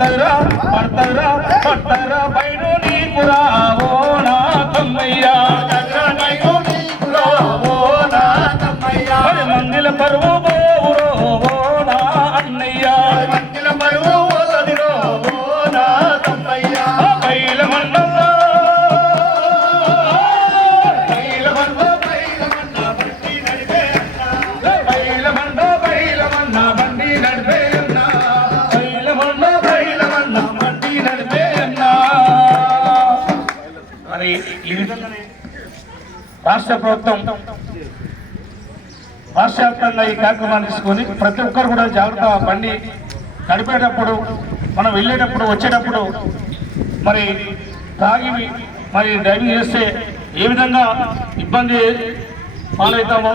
పడతరా పడతరా పడతరా బయలు నీకు రావో నా తమ్మయ్యా మందిల పరువు బోవురో ఓ నా అన్నయ్యా బయల మండలా మరి ఈ విధంగానే రాష్ట్ర ప్రభుత్వం రాష్ట్ర వ్యాప్తంగా ఈ కార్యక్రమాన్ని తీసుకొని ప్రతి ఒక్కరు కూడా జాగ్రత్త బండి నడిపేటప్పుడు మనం వెళ్ళేటప్పుడు వచ్చేటప్పుడు మరి తాగి మరి డ్రైవింగ్ చేస్తే ఏ విధంగా ఇబ్బంది పాలవుతామో